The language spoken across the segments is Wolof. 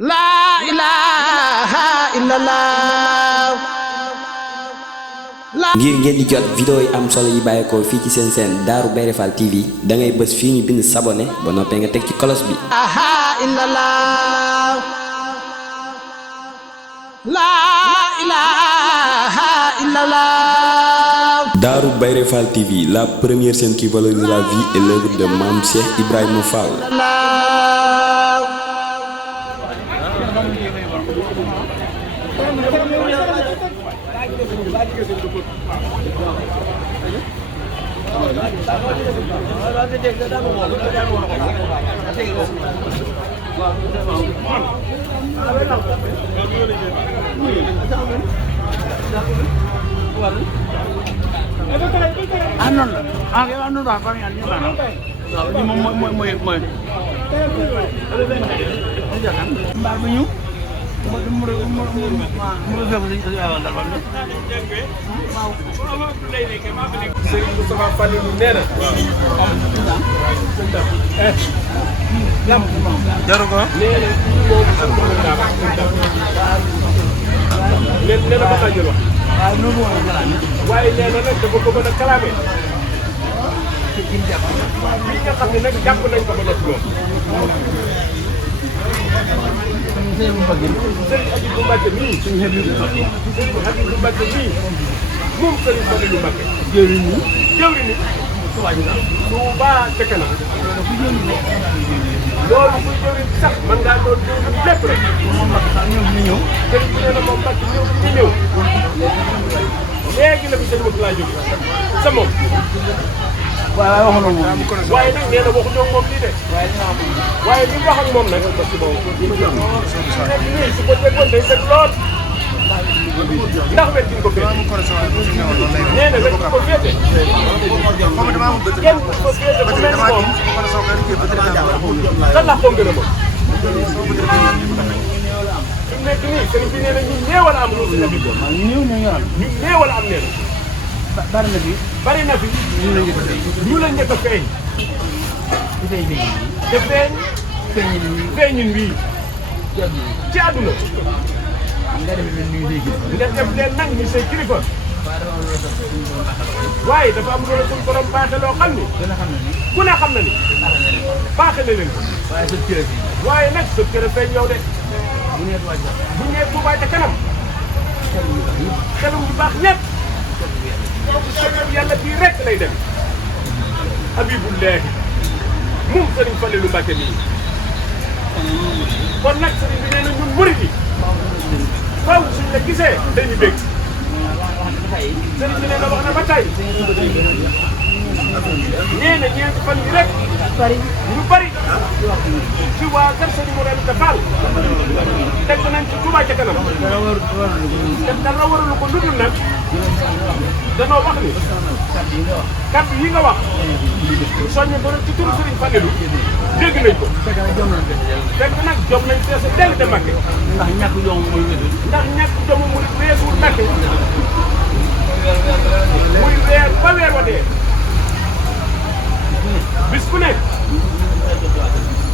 laa ilaaha illallah. ngir ngeen di jot vidéo yi am solo yi bàyyeekoo fii ci seen chaîne Darou Bairé Fall TV da ngay bës fii ñu bind s'abonner ba noppee nga teg ci cloche bi. Darou Bairé Fall TV, la première chaîne qui valorise la vie et l'œuvre de Mame Cheikh Ibrahima Fall. Anon lah, anu dah kami anu mana? Ini mau. Jangan, mbak bunyu. Serigne Moustapha Fallilou nee na lam jaru ko nee na ba jël wax waaye nee na nag dafa bëgg a kalaame bi nga xam ne nag jàpp nañ ko ba def loolu Serigne Abibou Mbacké mii Serigne Abibou Mbacké mii moom Serigne Fallilou Mbacké jëwriñ ni Touba ca kanam loolu bu jëwriñ sax man ngaa doon jëwriñ lépp rek moom Mbacké sax ñëw ñu ñëw Serigne bi nee na moom Mbacké ñëw ñu ñëw léegi la fi sëñ Moussa laa jóge sa moom waaye waxuñu moom waaye nag nee na waxuñu moom lii de waaye li mu wax ak moom nag parce que bon nii su ko déggoon day dégg lool ndax wet gi ko féete nee na wet gi ko féete kenn ko féete bu mel ni moom kan la ko gën a moom fi mu nekk nii sëriñ bi nee na ñu néewal am lu si nabi ko ñu néewal am nee na bari na fi ñu la njëkk a feeñ te feeñin wii ci àdduna nga def leen nag ñu say kilifa waaye dafa am loolu suñu borom baaxe loo xam ni ku ne xam na ni baaxe na leen ko waaye nag sa kër a feeñ yow de bu ñëwee Touba ca kanam xelum bu baax ñëpp yàlla bii rek lay dem Habibullahi moom Serigne Fallilou Mbacké nii kon nag Serigne bi nee na ñun murid yi faaw suñ la gisee dañuy bég Serigne bi nee na wax na ba tey nee na ñeenti fan yi rek ñu bari ci waa kër Serigne Mouride Fall teg nañ ci Touba ca kanam te dara waralu ko ludul nag danoo wax ni kàddu yi nga wax soññe ba ci turu Serigne Fallilou dégg nañ ko fekk nag jom nañ fees dell de Mbacké ndax ñàkk jom muy weesu Mbacké muy weer ba weer wa dee bis ku nekk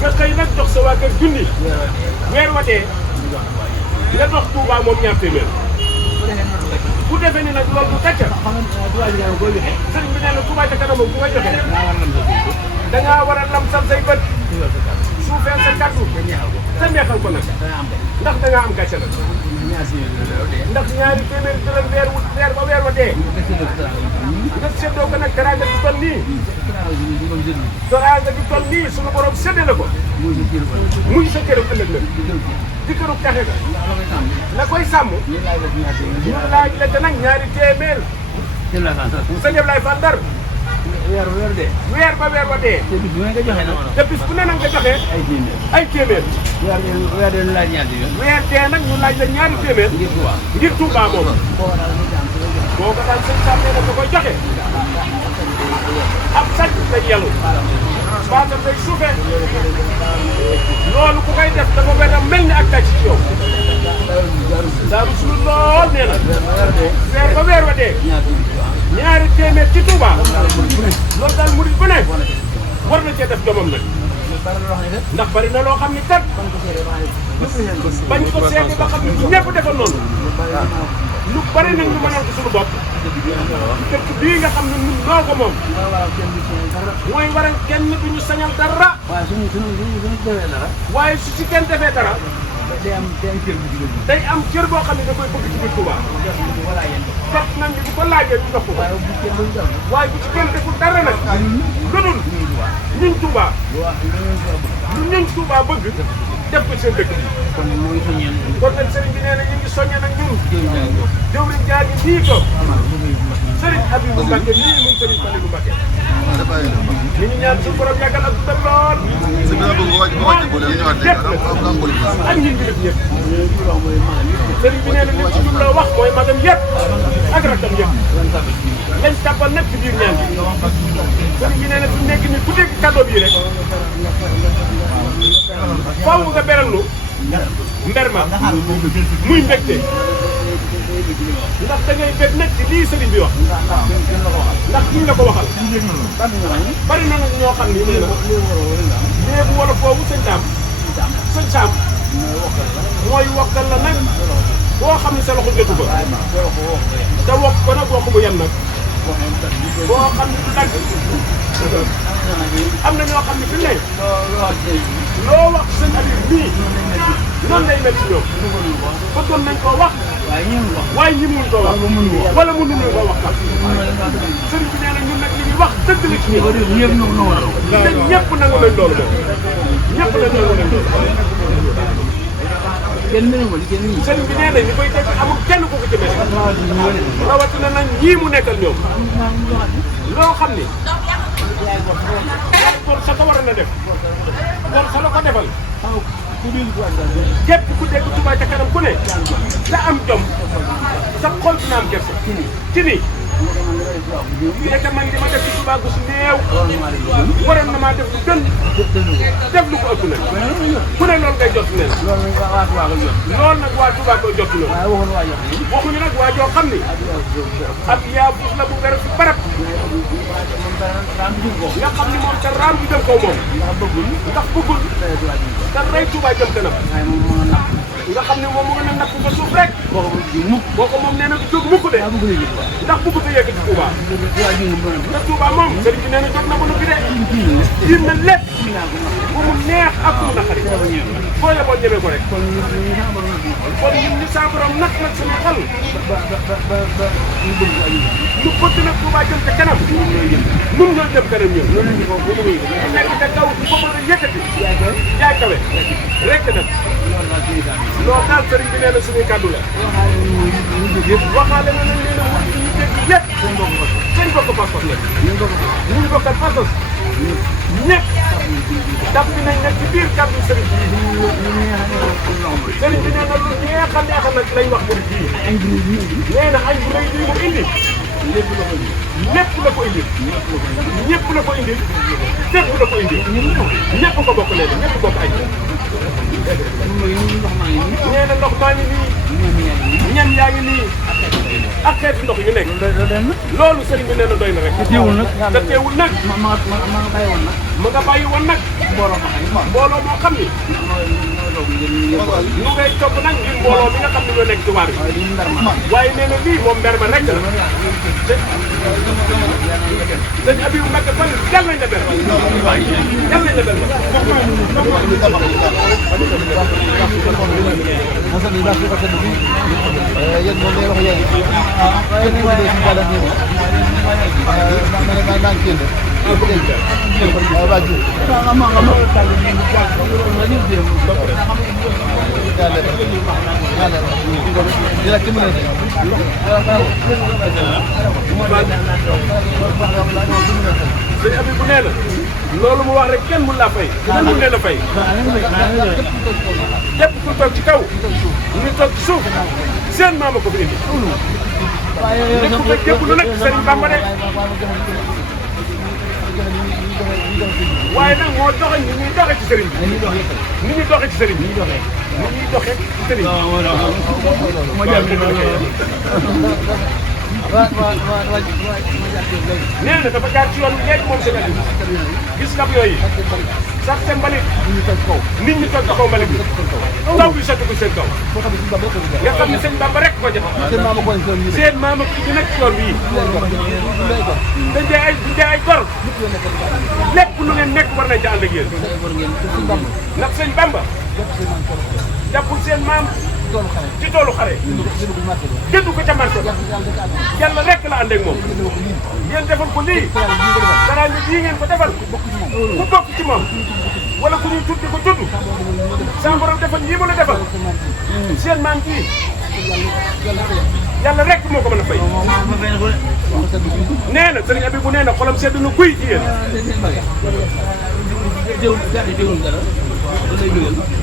nga xëy nag jox sa waa kër junni weer wa dee nga dox Touba moom ñaar téeméer bu defee ni nag loolu bu kàcca sëriñ bi nee na Touba ca kanam moom bu koy joxe da ngaa war a lamsal say bët suufeel sa kàddu te neexal ko nag ndax da ngaa am gàcce nag ndax ñaari téeméeri dërëm weer ba weer wa dee nga séddoo ko nag teraanga gi toll nii teraanga gi toll nii suñu borom séddee la ko muy sa këram ëllëg la di këru kaxe ga la koy sàmm ñu laaj la te nag ñaari téeméer sa ñëpp lay fan dar weer ba weer wa dee te bis bu ne nag nga joxe ay téeméer weer dee nag ñu laaj la ñaari téeméer ngir Touba moom boo ko daan sëñ Sam nee na ko koy joxe ab sàcc day yelu baatam day suufe loolu ku koy def dafa war a mel ni ak tàcc ci yow daaru sulu lool nee na weer ba weer wa dee ñaari téeméer ci Touba loolu daal murid bu ne war na cee def jomam nag ndax bari na loo xam ni kat bañ ko seeti ba xam ne ñëpp defoon noonu lu bari nag ñu mënal ko suñu bopp dëkk bii nga xam ne ñun noo ko moom mooy waral kenn du ñu sañal dara waaye su ci kenn defee dara day am cër boo xam ne da koy bëgg ci biir Touba fekk nañ ni bu ko laajee ñu jox ko waaye bu ci kenn deful dara nag lu dul ñun Touba lu ñun Touba bëgg def ko seen dëkk bi kon nag sëriñ bi nee na ñu ngi soññe nag ñun jëwriñ jaa ngi nii ko sëriñ Habibou Mbacké nii moom sëriñ Falilou Mbacké ñu ngi ñaan suñu borom yàggal ak dundal lool ak ñun ñëpp ñëpp sëriñ bi nee na li ci jubloo wax mooy magam yëpp ak rakam yëpp lañ tàbbal nag ci biir ñaan bi sëriñ bi nee na fi nekk ni ku dégg cadeau bii rek faaw nga beral lu mber ma muy mbégte ndax da ngay bég nag ci lii sëriñ bi wax ndax kii la ko waxal bari na nag ñoo xam ni nee na léegi wala foofu sëñ Saam mooy wokkal la nag boo xam ne sa loxo jotu ko te wokk ko nag wokk bu yem nag boo xam ne du dagg am na ñoo xam ne fi mu ne loo wax sëñ Habib nii noonu lay mel ci ñoom bëggoon nañ koo wax waaye ñi mënuñ koo wax wala mënuñu koo wax sëriñ bi nee na ñun nag li ñuy wax dëgg la ci ñun te ñëpp nangu nañ loolu moom ñëpp nañ nangu nañ loolu sëriñ bi nee na ñi koy dégg amul kenn ku ko ci mel rawatina nag ñii mu nekkal ñoom loo xam ni yaay góor sa ko war a def góor sa la ko defal képp ku dégg Touba ca kanam ku ne da am jom sa xol dina am gerte ci ni fekk man li ma def ci Touba gu si néew waroon na maa def lu gën def lu ko ëpp nag ku ne loolu ngay jot neen loolu nag waa Touba koy jot na waxuñu nag waa joo xam ni ab yaa buuf la bu beru si barab nga xam ni moom te raam bi jëm kaw moom ndax bëggul te rey Touba jëm kanam nga xam ne moom mu nga napp nga suuf rek boo ko moom nee na du jóg mukk de ndax bëgg te yegg ci Touba ndax Touba moom sëriñ bi nee na jóg na ba noppi de jiim na lépp bu mu neex ak bu mu naqari foo yeboo ñeme ko rek kon ñun ñi saa borom nag suñu xol ñu bëgg nag Touba jëm ca kanam nun ñoo jëm kanam ñun nekk ca kaw ci boppam la yëkkati yaay kawe rek nag loolu daal sëriñ bi nee na suñuy kàddu la waxaale na nañ leen a wut ñu dégg yëpp seen bokk pas-pas la ñu bokkal pas-pas ñëpp daf bi nañ nag ci biir kàddu sëriñ bi sëriñ bi nee na lu neex a neex nag lañ wax murid bii nee na añ bu rëy bii mu indi lépp la ko indil ñëpp la ko indil fépp la ko indil ñëpp ko bokk léegi ñëpp bokk añ nee na ndox maa ngi nii ñam yaa ngi nii ak xeetu ndox yu nekk loolu sëriñ bi nee na doy na rek te teewul nag ma nga bàyyi woon nag mbooloo moo xam ni ñu ngay topp nag ngir mbooloo bi nga xam ne ñoo nekk ci waar bi waaye nee na lii moom mber ma rek la sëñ Habibou Mbacké fan jàll nañ la ber jàll nañ la ber yéen moom day wax yéen waaye ni ma dee si bala nii maa ngi génn waa ji dina ci mën a sëñ Habibou nee na loolu mu wax rek kenn mun laa fay kenn mun leen a fay képp ku toog ci kaw ñu toog ci suuf seen maama ko fi indi nekk ku képp lu nekk Sëriñ Bamba de waaye nag moo doxee ni ñuy doxee ci sëriñ bi ni ñuy doxee ci sëriñ bi ni ñuy doxee ci sëriñ nee na dafa jaar ci yoon léegi moom sëñ Habibou gis nga yooyu sax seen mbalit nit ñi toog kaw nit ñi toog ci kaw mbalit bi taw bi sotti ko seen kaw boo xam ne suñu bàmba rek nga xam ne sëñ Bamba rek ko def seen maama ko ñu ñu seen maama ko ci nekk yoon bii dañ dee ay gor lépp lu ngeen nekk war nañ ci ànd ak yéen ndax sëñ Bamba jàppul seen maam ci toolu xare jëndu ko ca marché ba yàlla rek la ànd ak moom ngeen defal ko lii danaa nga lii ngeen ko defal ku bokk ci moom wala ku ñuy tudd ko tudd sa borom defal lii mën a defal seen maam kii yàlla rek moo ko mën a fay nee na sëriñ Abibou nee na xolam sedd na guy ci yéen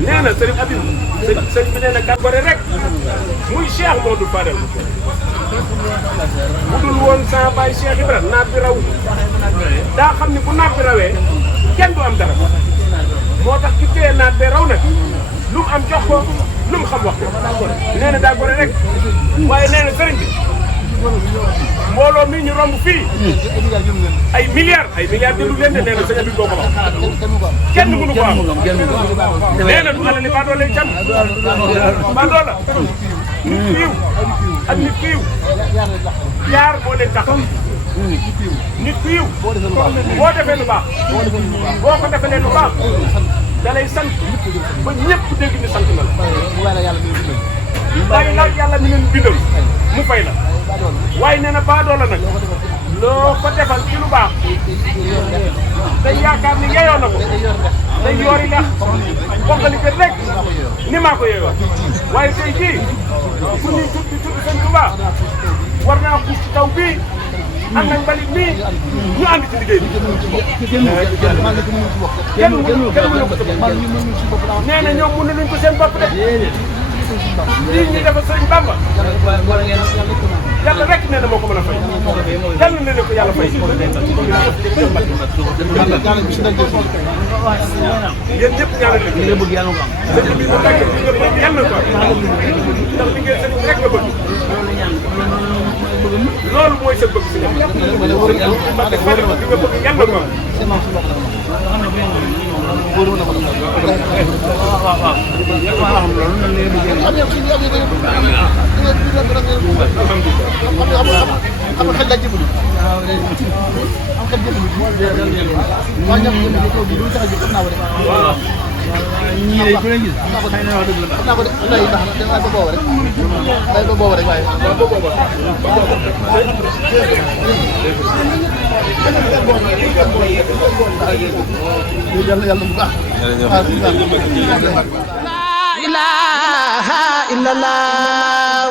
nee na sëriñ Abibou sëriñ bi nee na gàggore rek muy Cheikh Modou Fadel bu dul woon sa baay Cheikh Ibrahima naat bi raw daa xam ni bu naat bi rawee kenn du am dara moo tax ki téye naat bi raw nag lu mu am jox ko lu mu xam wax ko nee na daa gore rek waaye nee na sëriñ bi mbooloo mi ñu romb fii ay milliards déglu leen de nee na sëñ bi boo ko wax kenn mënu ko am nee na du alali baa doole cam baa doola nit ku yiw ak nit ku yiw yaar moo leen tax nit ku yiw boo defee lu baax boo ko defalee lu baax da lay sant ba ñëpp dégg ni sant na la waaye nag yàlla mi leen bindal mu fay la waaye nee na baadoola nag loo ko defal ci lu baax day yaakaar ni yeyoo na ko day yoori ndax bokkali kër rek ni maa ko yeyoo waaye tey jii fu ñuy tudd seen Tuubaa war naa xuus ci taw bii ànd ak mbalit mii ñu ànd ci liggéey bi kenn mënu ko nee na ñoom mën nañu ko seen bopp de lii ñuy defal sëriñ Bamba yàlla rek nee na moo ko mën a fay yàlla nee na ko yàlla fay yéen ñëpp ñaanal leen li nga bëgg yàlla ko am sëriñ bi bu fekkee li nga bëgg yàlla ko ndax liggéey sëriñ rek nga bëgg loolu mooy sa bëgg si ñoom parce que li nga bëgg yàlla ko am am xel la jëblu am xel jëblu wa ñam ñu ko bi du tax a jóg naa ko de ñi lay ko gis xëy na wax dëgg la naa ko de lay baax na da boobu rek day ba boobu rek waaye yàlla bu baax la ilaha illallah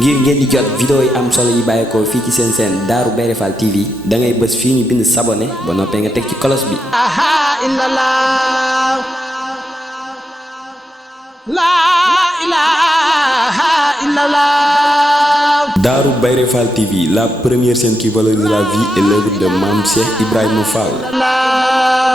ngir ngeen di jot vidéo yi am solo yi bàyyeekoo fii ci seen chaîne Darou Bairé Fall TV da ngay bës fii ñu bind s'abonné ba noppee nga teg ci cloche bi. Darou Bairé Fall TV, la première chaîne qui valorise la vie et l'œuvre de Mame Cheikh Ibrahima Fall.